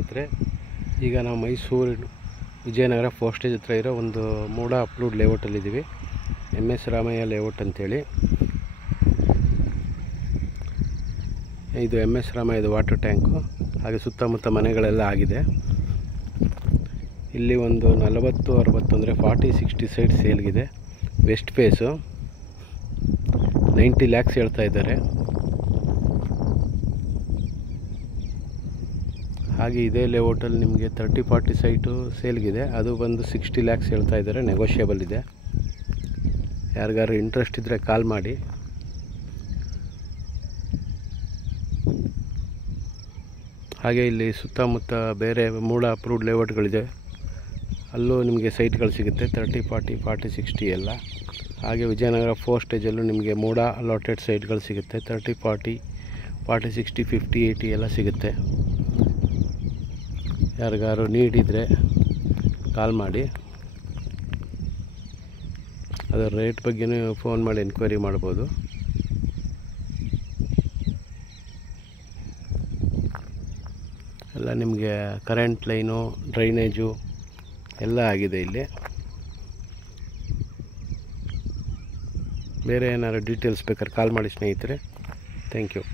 ಸ್ನೇಹಿತರೆ, ಈಗ ನಾವು ಮೈಸೂರು ವಿಜಯನಗರ ಪೋಸ್ಟೇಜ್ ಹತ್ರ ಇರೋ ಒಂದು ಮೂಡ ಅಪ್ರೂವ್ಡ್ ಲೇಔಟಲ್ಲಿದ್ದೀವಿ. MS ರಾಮಯ್ಯ ಲೇಔಟ್ ಅಂತೇಳಿ. ಇದು MS ರಾಮಯ್ಯದ ವಾಟರ್ ಟ್ಯಾಂಕು. ಹಾಗೆ ಸುತ್ತಮುತ್ತ ಮನೆಗಳೆಲ್ಲ ಆಗಿದೆ. ಇಲ್ಲಿ ಒಂದು 40-60 ಅಂದರೆ 40-60 ಸೈಟ್ ಸೇಲ್ಗಿದೆ. ವೆಸ್ಟ್ ಫೇಸು 90 lakhs ಹೇಳ್ತಾ ಇದ್ದಾರೆ. ಹಾಗೆ ಇದೇ ಲೇಔಟಲ್ಲಿ ನಿಮಗೆ 30-40 ಸೈಟು ಸೇಲ್ಗಿದೆ. ಅದು ಬಂದು 60 lakhs ಹೇಳ್ತಾ ಇದ್ದಾರೆ. ನೆಗೋಷಿಯಬಲ್ ಇದೆ. ಯಾರಿಗಾರು ಇಂಟ್ರೆಸ್ಟ್ ಇದ್ದರೆ ಕಾಲ್ ಮಾಡಿ. ಹಾಗೆ ಇಲ್ಲಿ ಸುತ್ತಮುತ್ತ ಬೇರೆ ಮೂಡ ಅಪ್ರೂವ್ಡ್ ಲೇಔಟ್ಗಳಿದೆ. ಅಲ್ಲೂ ನಿಮಗೆ ಸೈಟ್ಗಳು ಸಿಗುತ್ತೆ 30-40, 40-60 ಎಲ್ಲ. ಹಾಗೆ ವಿಜಯನಗರ ಪೋಸ್ಟೇಜಲ್ಲೂ ನಿಮಗೆ ಮೂಡ ಅಲಾಟೆಡ್ ಸೈಟ್ಗಳು ಸಿಗುತ್ತೆ 30-40, 40-60, 50-80 ಎಲ್ಲ ಸಿಗುತ್ತೆ. ಯಾರಿಗಾರು ನೀಡಿದರೆ ಕಾಲ್ ಮಾಡಿ. ಅದರ ರೇಟ್ ಬಗ್ಗೆನೂ ಫೋನ್ ಮಾಡಿ ಎನ್ಕ್ವೈರಿ ಮಾಡ್ಬೋದು. ಎಲ್ಲ ನಿಮಗೆ ಕರೆಂಟ್ ಲೈನು, ಡ್ರೈನೇಜು ಎಲ್ಲ ಆಗಿದೆ ಇಲ್ಲಿ. ಬೇರೆ ಏನಾದ್ರು ಡೀಟೇಲ್ಸ್ ಬೇಕಾದ್ರೆ ಕಾಲ್ ಮಾಡಿ ಸ್ನೇಹಿತರೆ. Thank you.